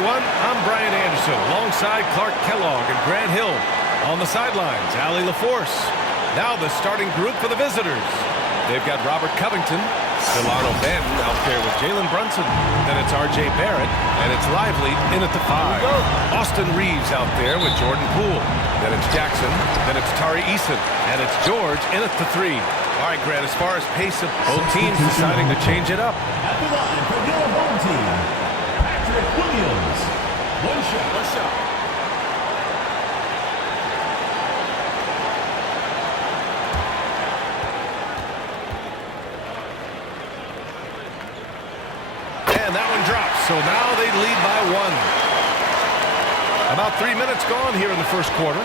everyone. I'm Brian Anderson alongside Clark Kellogg and Grant Hill. On the sidelines, Allie LaForce. Now the starting group for the visitors. They've got Robert Covington, Delano Banton out there with Jalen Brunson. Then it's R.J. Barrett, and it's Lively in at the 5. Austin Reeves out there with Jordan Poole. Then it's Jackson. Then it's Tari Eason. And it's George in at the 3. All right, Grant, as far as pace of both teams deciding to change it up. At the line for your home team, Patrick Williams. One shot. And that one drops, so now they lead by 1. About 3 minutes gone here in the first quarter.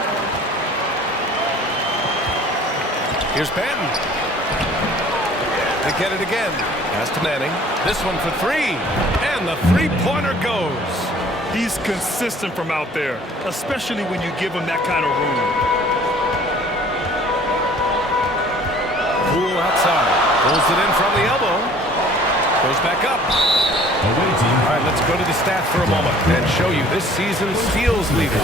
Here's Banton. They get it again. Pass to Manning. This one for 3. And the three-pointer goes. He's consistent from out there, especially when you give him that kind of room. Poole outside. Pulls it in from the elbow. Goes back up. All right, let's go to the stats for a moment and show you this season's steals leaders.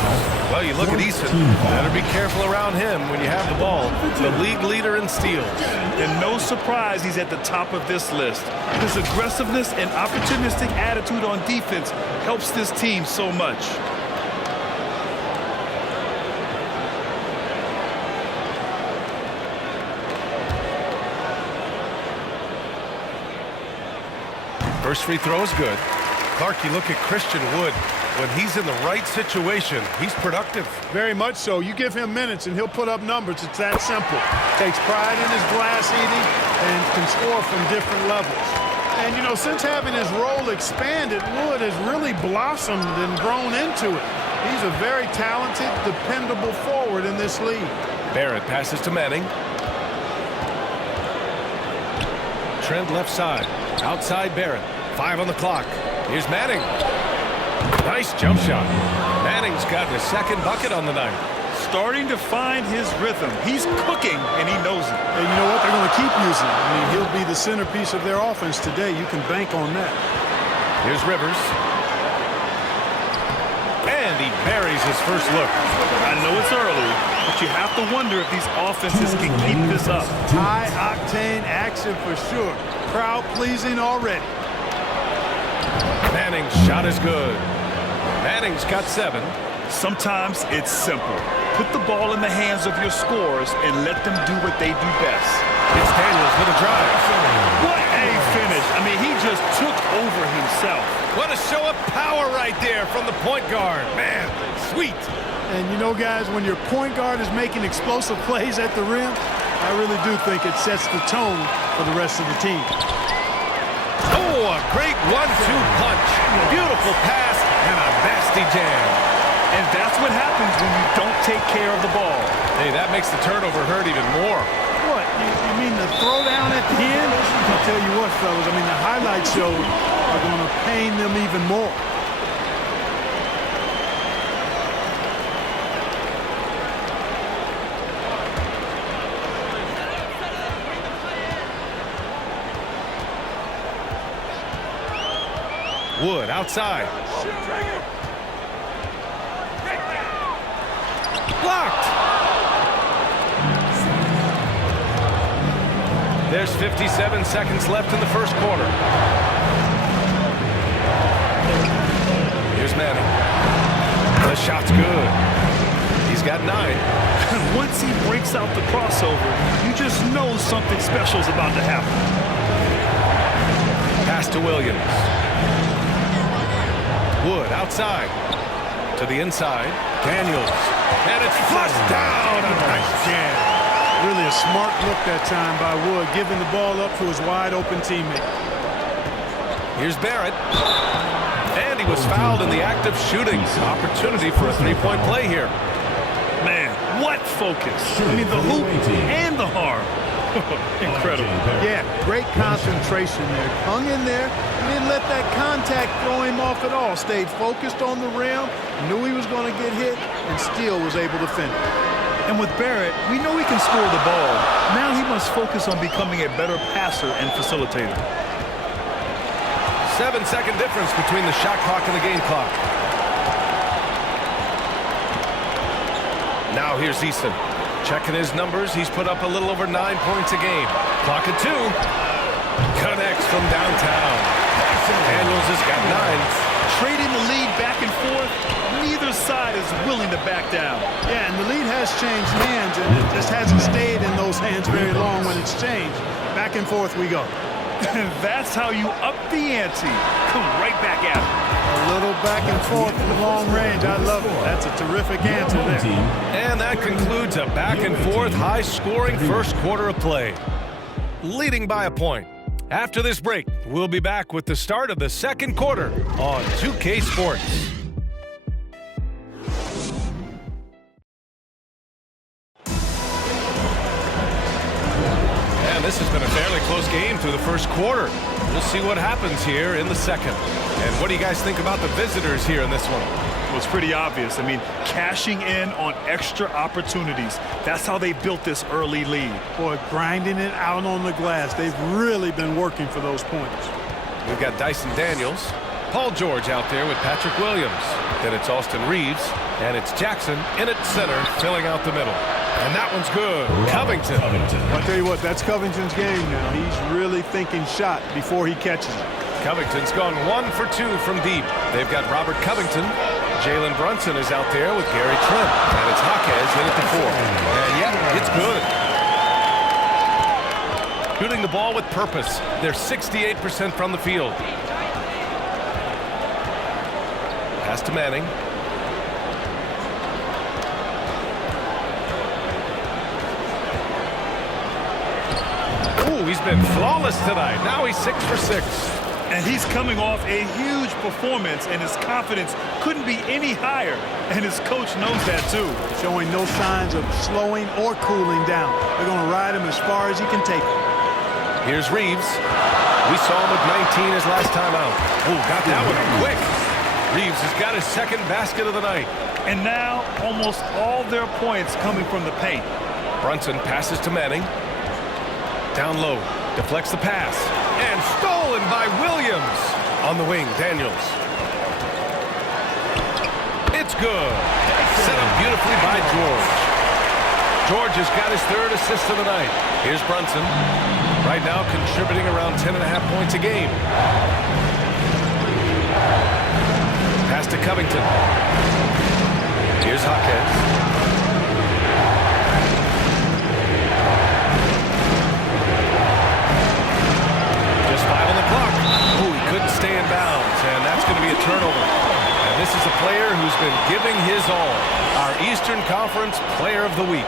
Well, you look at Eason. Better be careful around him when you have the ball. The league leader in steals. And no surprise he's at the top of this list. His aggressiveness and opportunistic attitude on defense helps this team so much. First free throw is good. Clark, you look at Christian Wood. When he's in the right situation, he's productive. Very much so. You give him minutes and he'll put up numbers. It's that simple. Takes pride in his glass eating and can score from different levels. And, you know, since having his role expanded, Wood has really blossomed and grown into it. He's a very talented, dependable forward in this league. Barrett passes to Manning. Trent left side. Outside Barrett. 5 on the clock. Here's Manning. Nice jump shot. Manning's gotten his second bucket on the night. Starting to find his rhythm. He's cooking, and he knows it. And you know what? They're going to keep using him. I mean, he'll be the centerpiece of their offense today. You can bank on that. Here's Rivers. And he buries his first look. I know it's early, but you have to wonder if these offenses can keep this up. High-octane action for sure. Crowd-pleasing already. Manning's shot is good. Manning's got 7. Sometimes it's simple. Put the ball in the hands of your scorers and let them do what they do best. It's Daniels with a drive. What a finish. I mean, he just took over himself. What a show of power right there from the point guard. Man, sweet. And you know, guys, when your point guard is making explosive plays at the rim, I really do think it sets the tone for the rest of the team. Oh, a great 1-2 punch. Beautiful pass and a nasty jam. And that's what happens when you don't take care of the ball. Hey, that makes the turnover hurt even more. What? You mean the throwdown at the end? I'll tell you what, fellas. I mean, the highlight shows are going to pain them even more. Wood outside. Blocked. There's 57 seconds left in the first quarter. Here's Manning. The shot's good. He's got 9. And once he breaks out the crossover, you just know something special is about to happen. Pass to Williams. Wood outside. To the inside. Daniels. And it's flushed down. A nice jam. Really a smart look that time by Wood, giving the ball up to his wide-open teammate. Here's Barrett. And he was fouled in the act of shooting. Opportunity for a three-point play here. Man, what focus. I mean, the hoop and the harm. Incredible. Yeah, great concentration there. Hung in there. He didn't let that contact throw him off at all. Stayed focused on the rim. Knew he was going to get hit and still was able to finish. And with Barrett, we know he can score the ball. Now he must focus on becoming a better passer and facilitator. 7-second difference between the shot clock and the game clock. Now here's Easton. Checking his numbers, he's put up a little over 9 points a game. Clock at 2. Connects from downtown. Daniels has got 9. Trading the lead back and forth, neither side is willing to back down. Yeah, and the lead has changed hands, and it just hasn't stayed in those hands very long when it's changed. Back and forth we go. And that's how you up the ante. Come right back at it. A little back and forth from long range. I love it. That's a terrific answer there. And that concludes a back and forth, high-scoring first quarter of play. Leading by a point. After this break, we'll be back with the start of the second quarter on 2K Sports. And this has been a fairly close game through the first quarter. We'll see what happens here in the second. And what do you guys think about the visitors here in this one? Well, it's pretty obvious. I mean, cashing in on extra opportunities. That's how they built this early lead. Boy, grinding it out on the glass. They've really been working for those points. We've got Dyson Daniels, Paul George out there with Patrick Williams. Then it's Austin Reeves, and it's Jackson in at center, filling out the middle. And that one's good. Covington. I'll tell you what, that's Covington's game now. He's really thinking shot before he catches it. Covington's gone 1 for 2 from deep. They've got Robert Covington. Jalen Brunson is out there with Gary Trent. And it's Jaquez in at the 4. And yeah, it's good. Shooting the ball with purpose. They're 68% from the field. Pass to Manning. Ooh, he's been flawless tonight. Now he's 6 for 6. And he's coming off a huge performance, and his confidence couldn't be any higher. And his coach knows that, too. Showing no signs of slowing or cooling down. They're going to ride him as far as he can take him. Here's Reeves. We saw him with 19 his last time out. Oh, got that one quick. Reeves has got his second basket of the night. And now almost all their points coming from the paint. Brunson passes to Manning. Down low. Deflects the pass. And stolen by Williams. On the wing, Daniels. It's good. Set up beautifully by George. George has got his third assist of the night. Here's Brunson. Right now contributing around 10.5 points a game. Pass to Covington. Here's Jaquez. Just 5 on the clock. Oh, he couldn't stay in bounds, and that's going to be a turnover. And this is a player who's been giving his all. Our Eastern Conference Player of the Week.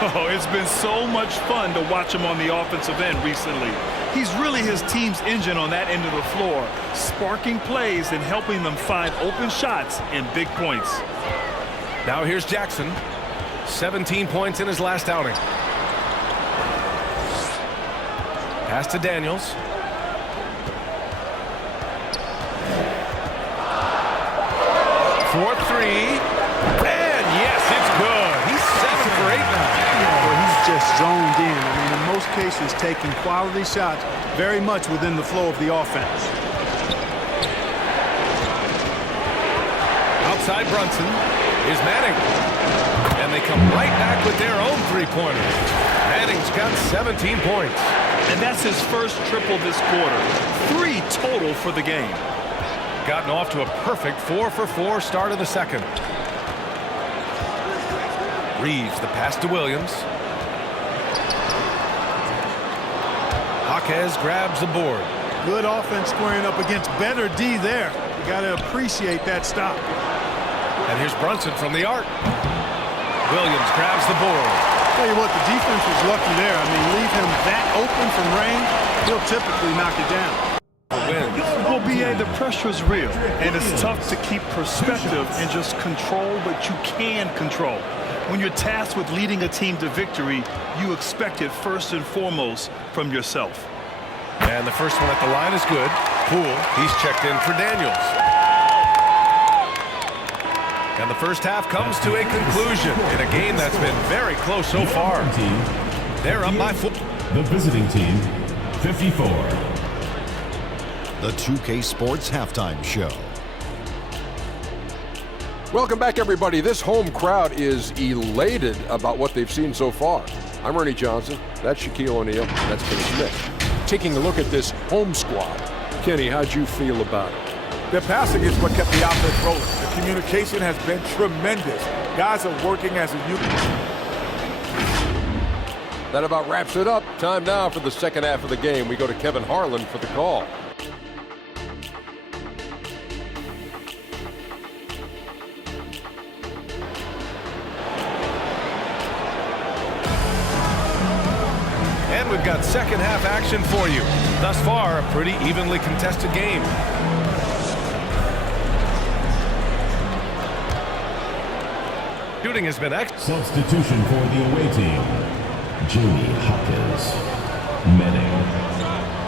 Oh, it's been so much fun to watch him on the offensive end recently. He's really his team's engine on that end of the floor, sparking plays and helping them find open shots and big points. Now here's Jackson. 17 points in his last outing. Pass to Daniels. For 3. And yes, it's good. He's 7 for 8 now. Well, he's just zoned in. I mean, in most cases, taking quality shots very much within the flow of the offense. Outside Brunson is Manning. And they come right back with their own three-pointers. Manning's got 17 points. And that's his first triple this quarter. 3 total for the game. Gotten off to a perfect 4 for 4 start of the second. Reeves, the pass to Williams. Jaquez grabs the board. Good offense squaring up against better D there. You got to appreciate that stop. And here's Brunson from the arc. Williams grabs the board. Tell you what, the defense was lucky there. I mean, leave him that open from range, he'll typically knock it down. Well, B.A., the pressure is real, and it's tough to keep perspective and just control what you can control. When you're tasked with leading a team to victory, you expect it first and foremost from yourself. And the first one at the line is good. Poole, he's checked in for Daniels. And the first half comes to a conclusion in a game that's been very close so far. They're up by 4. The visiting team, 54. The 2K Sports Halftime Show. Welcome back, everybody. This home crowd is elated about what they've seen so far. I'm Ernie Johnson. That's Shaquille O'Neal. That's Kenny Smith. Taking a look at this home squad. Kenny, how'd you feel about it? The passing is what kept the offense rolling. The communication has been tremendous. Guys are working as a unit. That about wraps it up. Time now for the second half of the game. We go to Kevin Harlan for the call. And we've got second half action for you. Thus far, a pretty evenly contested game. Shooting has been excellent. Substitution for the away team. Jamie Hawkins. Manning.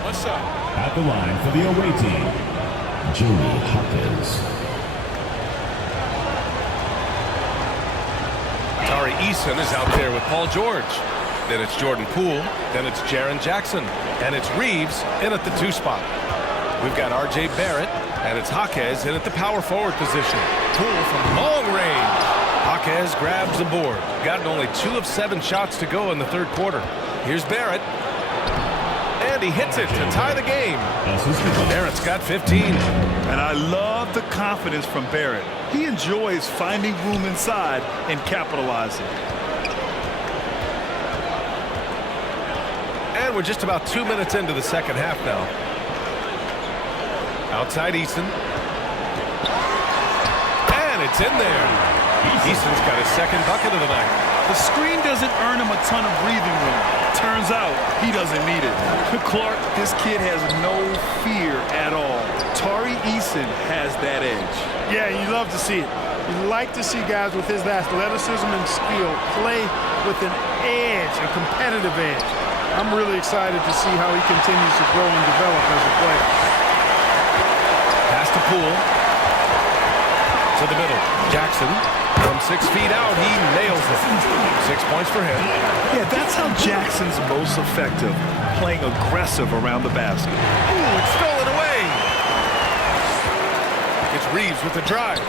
What's up? At the line for the away team. Jamie Hawkins. Tari Eason is out there with Paul George. Then it's Jordan Poole. Then it's Jaren Jackson. And it's Reeves in at the 2 spot. We've got R.J. Barrett. And it's Jaquez in at the power forward position. Poole from long range. Jaquez grabs the board. Gotten only 2 of 7 shots to go in the third quarter. Here's Barrett. And he hits it to tie the game. Barrett's got 15. And I love the confidence from Barrett. He enjoys finding room inside and capitalizing. And we're just about 2 minutes into the second half now. Outside Eason. And it's in there. Eason's got his second bucket of the night. The screen doesn't earn him a ton of breathing room. Turns out he doesn't need it. Clark, this kid has no fear at all. Tari Eason has that edge. Yeah, you love to see it. You like to see guys with his athleticism and skill play with an edge, a competitive edge. I'm really excited to see how he continues to grow and develop as a player. Pass to Poole. To the middle. Jackson. From 6 feet out, he nails it. 6 points for him. Yeah, that's how Jackson's most effective, playing aggressive around the basket. Ooh, it's stolen away. It's Reeves with the drive.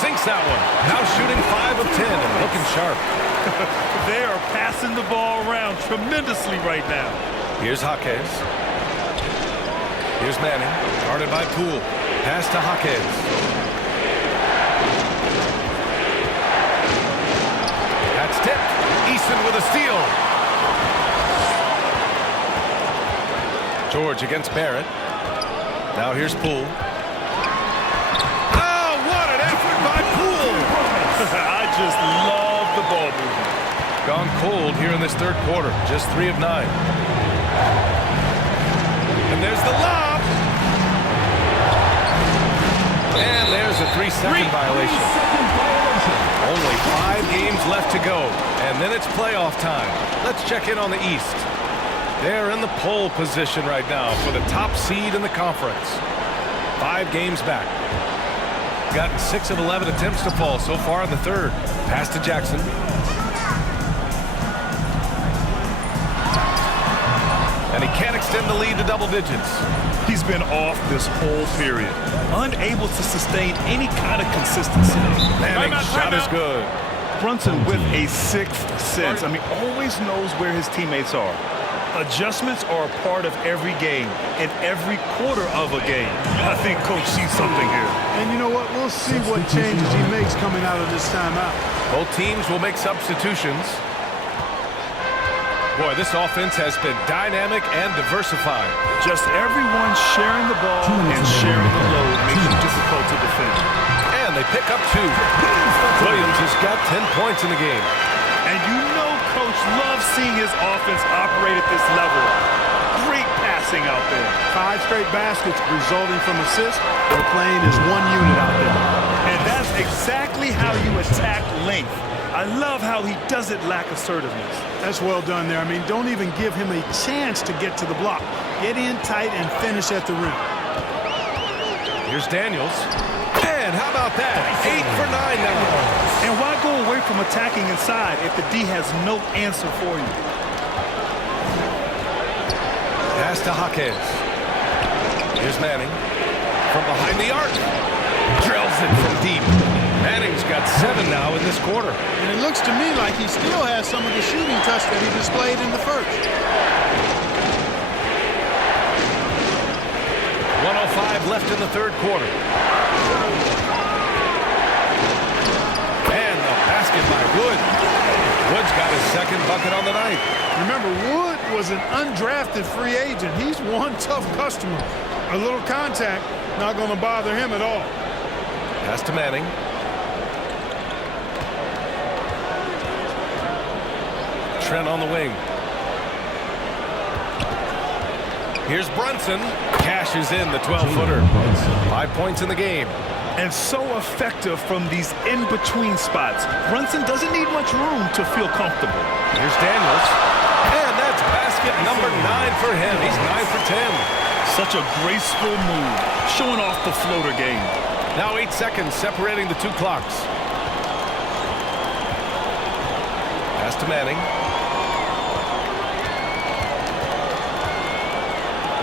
Sinks that one. Now shooting 5 of 10 and looking sharp. They are passing the ball around tremendously right now. Here's Jaquez. Here's Manning. Guarded by Poole. Pass to Jaquez. That's tipped. Eason with a steal. George against Barrett. Now here's Poole. Oh, what an effort by Poole! I just love the ball movement. Gone cold here in this third quarter. Just 3 of 9. And there's the lob. And there's a 3-second violation. Only 5 games left to go, and then it's playoff time. Let's check in on the East. They're in the pole position right now for the top seed in the conference. 5 games back. Gotten 6 of 11 attempts to fall so far in the third. Pass to Jackson. And he can't extend the lead to double digits. He's been off this whole period, unable to sustain any kind of consistency. Manning's shot is good. Brunson with a 6th sense. I mean, always knows where his teammates are. Adjustments are a part of every game, and every quarter of a game. I think Coach sees something here. And you know what? We'll see what changes he makes coming out of this timeout. Both teams will make substitutions. Boy, this offense has been dynamic and diversified. Just everyone sharing the ball and sharing the load makes it difficult to defend. And they pick up 2. Williams has got 10 points in the game. And you know Coach loves seeing his offense operate at this level. Great passing out there. 5 straight baskets resulting from assists. They're playing as one unit out there. And that's exactly how you attack length. I love how he doesn't lack assertiveness. That's well done there. I mean, don't even give him a chance to get to the block. Get in tight and finish at the rim. Here's Daniels. And how about that? 8 for 9 now. And why go away from attacking inside if the D has no answer for you? Pass to Jaquez. Here's Manning. From behind the arc. Drills it from deep. Manning's got 7 now in this quarter. And it looks to me like he still has some of the shooting touch that he displayed in the first. 1:05 left in the third quarter. And the basket by Wood. Wood's got his second bucket on the night. Remember, Wood was an undrafted free agent. He's one tough customer. A little contact, not going to bother him at all. Pass to Manning. Trent on the wing. Here's Brunson. Cashes in the 12-footer. 5 points in the game. And so effective from these in-between spots. Brunson doesn't need much room to feel comfortable. Here's Daniels. And that's basket number 9 for him. He's 9 for 10. Such a graceful move, showing off the floater game. Now 8 seconds separating the two clocks. Pass to Manning.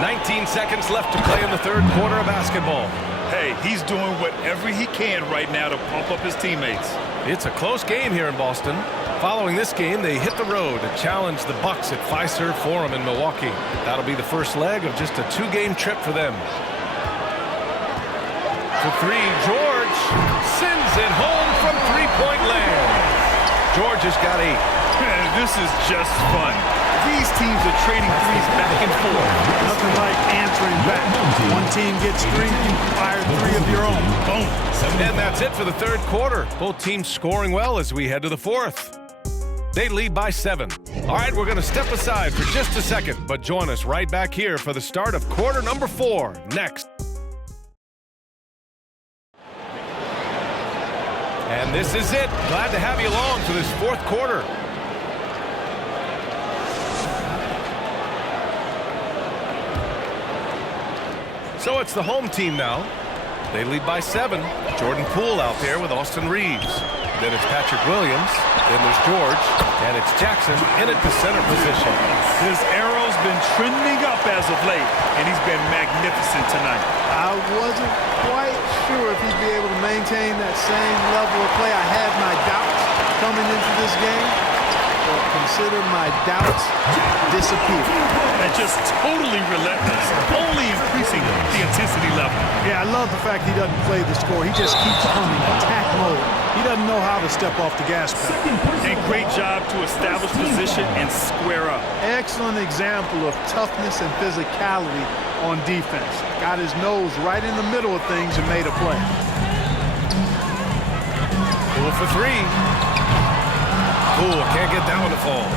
19 seconds left to play in the third quarter of basketball. Hey, he's doing whatever he can right now to pump up his teammates. It's a close game here in Boston. Following this game, they hit the road to challenge the Bucks at Fiserv Forum in Milwaukee. That'll be the first leg of just a 2-game trip for them. For 3, George sends it home from three-point land. George has got 8. This is just fun. These teams are trading threes back and forth. Nothing like answering back. One team gets 3, you fire 3 of your own. Boom. And that's it for the third quarter. Both teams scoring well as we head to the fourth. They lead by 7. All right, we're going to step aside for just a second, but join us right back here for the start of quarter number 4 next. And this is it. Glad to have you along for this fourth quarter. So it's the home team now. They lead by 7. Jordan Poole out there with Austin Reeves. Then it's Patrick Williams. Then there's George. And it's Jackson in at the center position. His arrow's been trending up as of late, and he's been magnificent tonight. I wasn't quite sure if he'd be able to maintain that same level of play. I had my doubts coming into this game, but consider my doubts disappear. And just totally relentless, only increasing the intensity level. Yeah, I love the fact he doesn't play the score. He just keeps coming, attack mode. He doesn't know how to step off the gas pedal. And great job to establish position and square up. Excellent example of toughness and physicality on defense. Got his nose right in the middle of things and made a play. Poole for 3. Poole can't get that one to fall.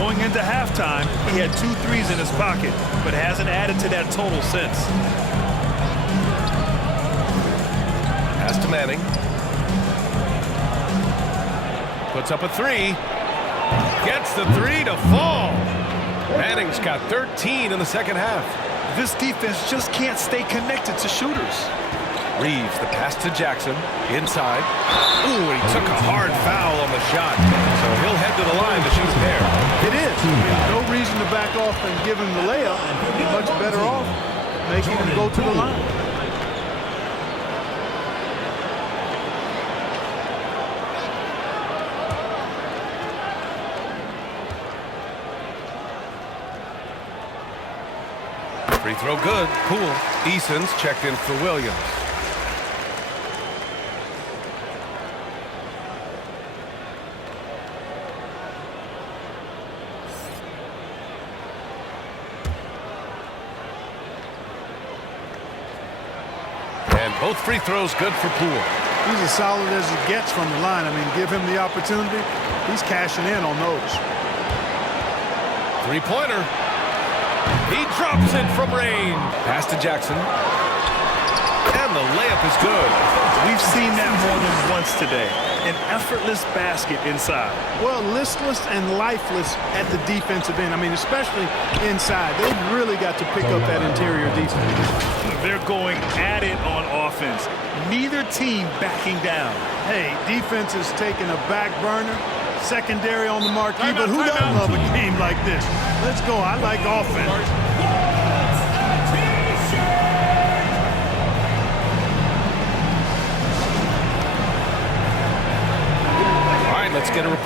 Going into halftime, he had 2 threes in his pocket, but hasn't added to that total since. Pass to Manning. Puts up a 3. Gets the 3 to fall. Manning's got 13 in the second half. This defense just can't stay connected to shooters. Reeves, the pass to Jackson. Inside. Ooh, he took a hard foul on the shot. So he'll head to the line to shoot a pair. It is. No reason to back off and give him the layup. He'd be much better off making him go to the line. Free throw good. Poole. Eason's checked in for Williams. And both free throws good for Poole. He's as solid as he gets from the line. I mean, give him the opportunity. He's cashing in on those. 3-pointer. He drops it from range. Pass to Jackson. And the layup is good. We've seen that more than once today. An effortless basket inside. Well, listless and lifeless at the defensive end. I mean, especially inside. They've really got to pick up that interior defense. They're going at it on offense. Neither team backing down. Hey, defense is taking a back burner. Secondary on the marquee, but who doesn't love a game like this? Let's go. I like offense.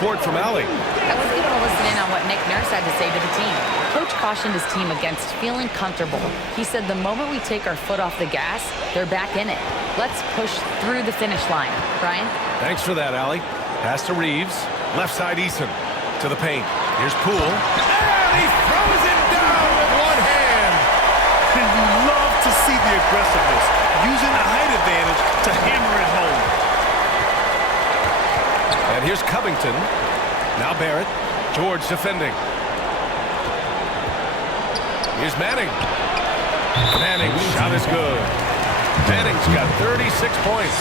report from Allie. I was able to listen in on what Nick Nurse had to say to the team. Coach cautioned his team against feeling comfortable. He said the moment we take our foot off the gas, they're back in it. Let's push through the finish line. Brian? Thanks for that, Allie. Pass to Reeves. Left side, Eason. To the paint. Here's Poole. And he throws it down with one hand. And you love to see the aggressiveness, using the height advantage to hammer it home. And here's Covington. Now Barrett. George defending. Here's Manning. Manning's shot is good. Manning's got 36 points.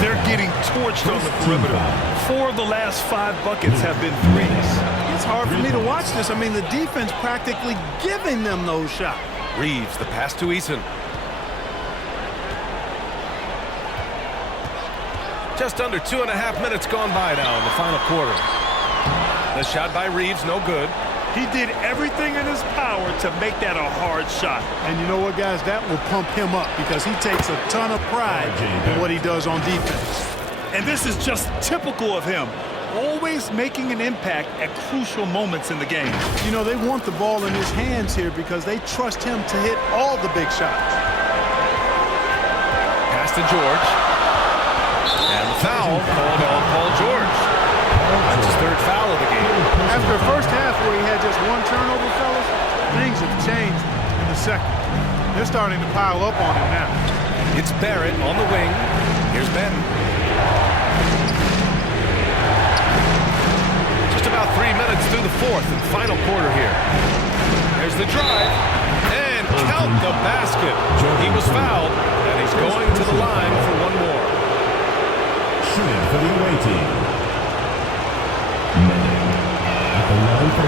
They're getting torched on the perimeter. 4 of the last 5 buckets have been threes. It's hard for me to watch this. I mean, the defense practically giving them those shots. Reeves, the pass to Eason. Just under 2.5 minutes gone by now in the final quarter. The shot by Reeves, no good. He did everything in his power to make that a hard shot. And you know what, guys? That will pump him up because he takes a ton of pride in what he does on defense. And this is just typical of him, always making an impact at crucial moments in the game. You know, they want the ball in his hands here because they trust him to hit all the big shots. Pass to George. And the foul called on Paul George. That's his 3rd foul of the game. After the first half where he had just 1 turnover, fellas, things have changed in the second. They're starting to pile up on him now. It's Barrett on the wing. Here's Ben. Just about 3 minutes through the 4th and final quarter here. There's the drive. And count the basket. He was fouled, and he's going to the line for one more. Shooting for the away team. Manning at the line for...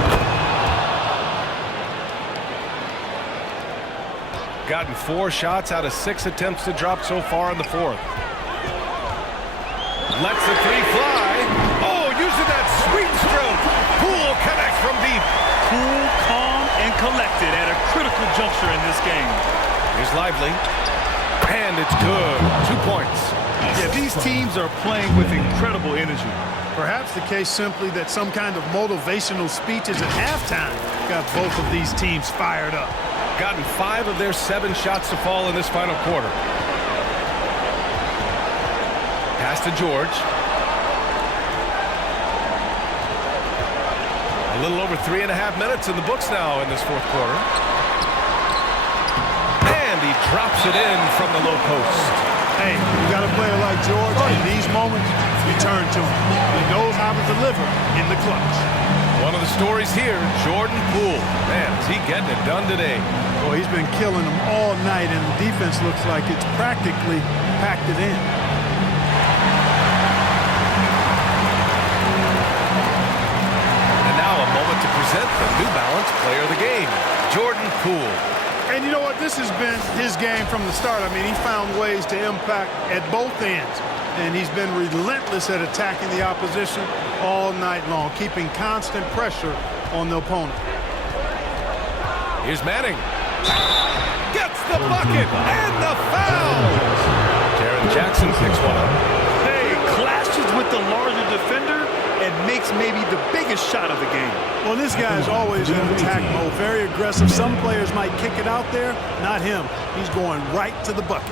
Gotten 4 shots out of 6 attempts to drop so far in the 4th. Lets the 3 fly. Oh, using that sweet stroke. Poole connects from deep. Cool, calm, and collected at a critical juncture in this game. Here's Lively. And it's good. 2 points. Yeah, these teams are playing with incredible energy. Perhaps the case simply that some kind of motivational speeches at halftime got both of these teams fired up. Gotten 5 of their 7 shots to fall in this final quarter. Pass to George. A little over 3.5 minutes in the books now in this 4th quarter. And he drops it in from the low post. Hey, you got a player like George, in these moments, you turn to him. He knows how to deliver in the clutch. One of the stories here, Jordan Poole. Man, is he getting it done today. Well, he's been killing them all night, and the defense looks like it's practically packed it in. And now a moment to present the New Balance Player of the Game, Jordan Poole. And you know what? This has been his game from the start. I mean, he found ways to impact at both ends. And he's been relentless at attacking the opposition all night long, keeping constant pressure on the opponent. Here's Manning. Gets the bucket and the foul. Jaren Jackson picks one up. Hey, clashes with the larger defender and makes maybe the biggest shot of the game. Well, this guy is always in attack mode, very aggressive. Some players might kick it out there, not him. He's going right to the bucket.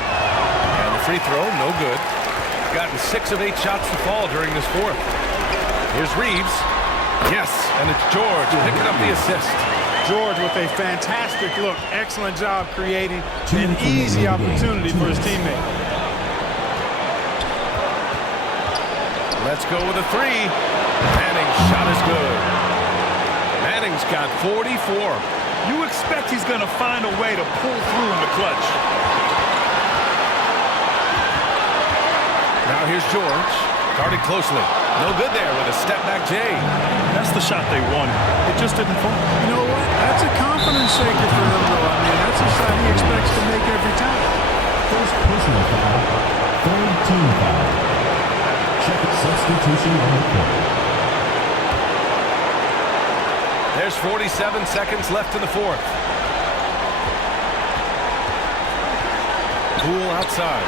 And the free throw, no good. Gotten 6 of 8 shots to fall during this 4th. Here's Reeves. Yes, and it's George picking up the assist. George with a fantastic look. Excellent job creating an easy opportunity for his teammate. Let's go with a 3. Manning's shot is good. Manning's got 44. You expect he's going to find a way to pull through in the clutch. Now here's George. Guarded closely. No good there with a step-back J. That's the shot they wanted. It just didn't fall. You know what? That's a confidence shaker for him, though. I mean, that's a shot he expects to make every time. First personal foul. 3rd team foul. Check substitution on the court. There's 47 seconds left in the 4th. Poole outside.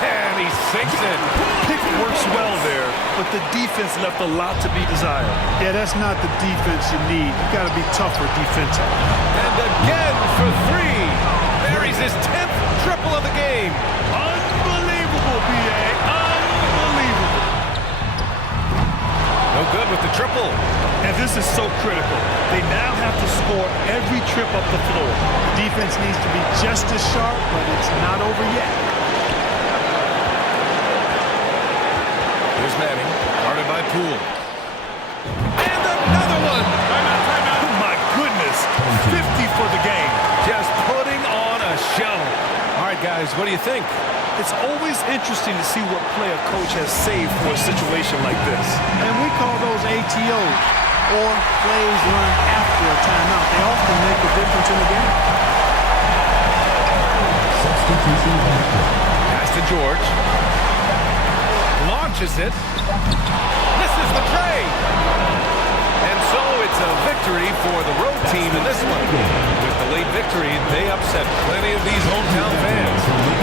And he sinks it. Pick works well there, but the defense left a lot to be desired. Yeah, that's not the defense you need. You got to be tougher defensively. And again for three. Buries his 10th triple of the game. Unbelievable, B.A. Unbelievable. No good with the triple. And this is so critical. They now have to score every trip up the floor. The defense needs to be just as sharp, but it's not over yet. Here's Manning, guarded by Poole. And another one. Timeout. Oh, my goodness. 50 for the game. Just putting on a show. All right, guys, what do you think? It's always interesting to see what play a coach has saved for a situation like this. And we call those ATOs, or plays run after a timeout. They often make a difference in the game. Substitution on the court. Pass to George. Launches it. Misses the tray. And so it's a victory for the road team in this one. With the late victory, they upset plenty of these hometown fans.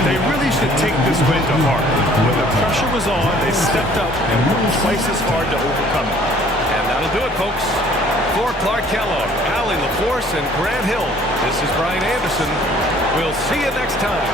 They really should take this win to heart. When the pressure was on, they stepped up and worked twice as hard to overcome it. And that'll do it, folks. For Clark Kellogg, Allie LaForce, and Grant Hill, this is Brian Anderson. We'll see you next time.